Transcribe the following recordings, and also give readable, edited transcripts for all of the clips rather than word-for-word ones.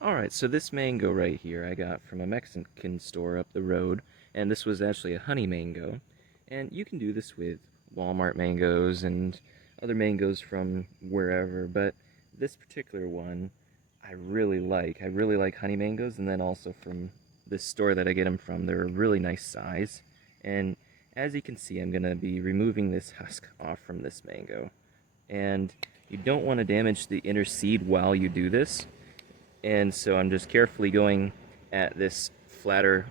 Alright, so this mango right here I got from a Mexican store up the road, and this was actually a honey mango. And you can do this with Walmart mangoes and other mangoes from wherever, but this particular one I really like. I really like honey mangoes, and then also from this store that I get them from, they're a really nice size. And as you can see, I'm going to be removing this husk off from this mango. And you don't want to damage the inner seed while you do this. And so I'm just carefully going at this flatter,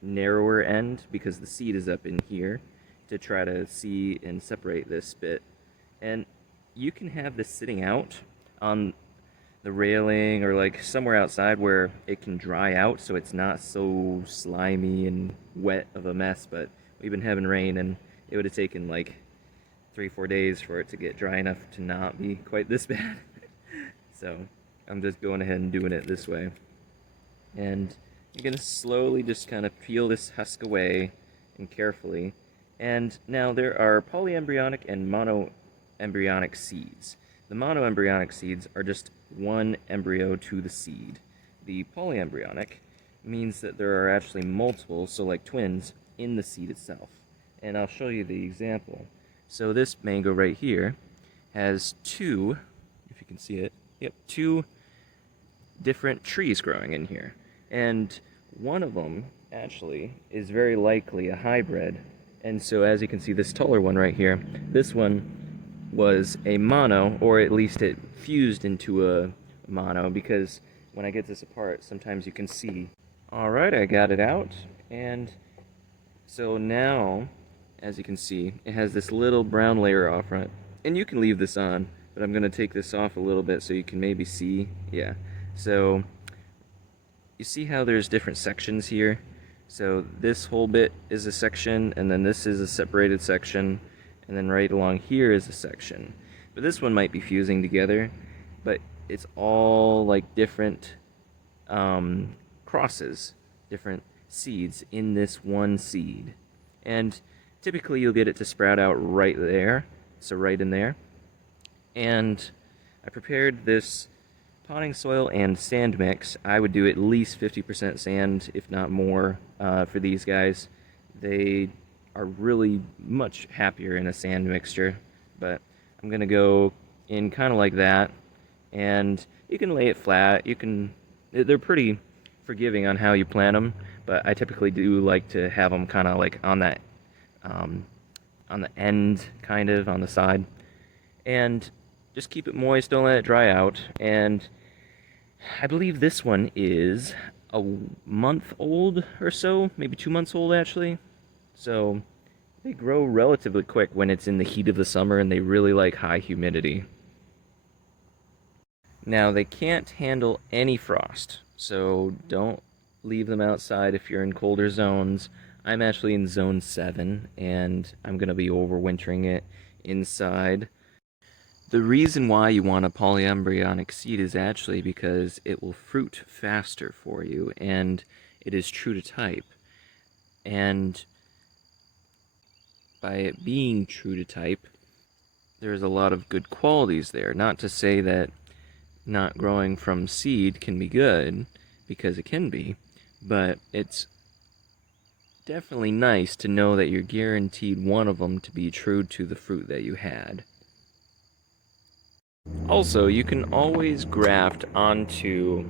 narrower end because the seed is up in here to try to see and separate this bit. And you can have this sitting out on the railing or like somewhere outside where it can dry out so it's not so slimy and wet of a mess. But we've been having rain, and it would have taken like 3-4 days for it to get dry enough to not be quite this bad. So I'm just going ahead and doing it this way. And you're going to slowly just kind of peel this husk away and carefully. And now there are polyembryonic and monoembryonic seeds. The monoembryonic seeds are just one embryo to the seed. The polyembryonic means that there are actually multiple, so like twins, in the seed itself. And I'll show you the example. So this mango right here has two, if you can see it, yep, two different trees growing in here. And one of them actually is very likely a hybrid. And so as you can see, this taller one right here, this one was a mono, or at least it fused into a mono, because when I get this apart, sometimes you can see. Alright, I got it out, and so now, as you can see, it has this little brown layer off front. And you can leave this on, but I'm going to take this off a little bit so you can maybe see. Yeah, so you see how there's different sections here? So this whole bit is a section, and then this is a separated section, and then right along here is a section. But this one might be fusing together, but it's all like different crosses, different seeds in this one seed. And typically you'll get it to sprout out right there, so right in there. And I prepared this potting soil and sand mix. I would do at least 50% sand, if not more, for these guys. They are really much happier in a sand mixture, but I'm gonna go in kind of like that, and you can lay it flat. They're pretty forgiving on how you plant them, but I typically do like to have them kind of like on that, on the end, kind of on the side, and just keep it moist. Don't let it dry out. And I believe this one is a month old or so, maybe 2 months old actually. So they grow relatively quick when it's in the heat of the summer, and they really like high humidity. Now they can't handle any frost, so don't leave them outside if you're in colder zones. I'm actually in zone 7, and I'm going to be overwintering it inside. The reason why you want a polyembryonic seed is actually because it will fruit faster for you, and it is true to type. And by it being true to type, there's a lot of good qualities there. Not to say that not growing from seed can be good, because it can be, but it's definitely nice to know that you're guaranteed one of them to be true to the fruit that you had. Also, you can always graft onto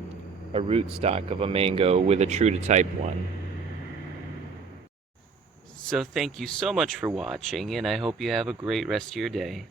a rootstock of a mango with a true to type one. So thank you so much for watching, and I hope you have a great rest of your day.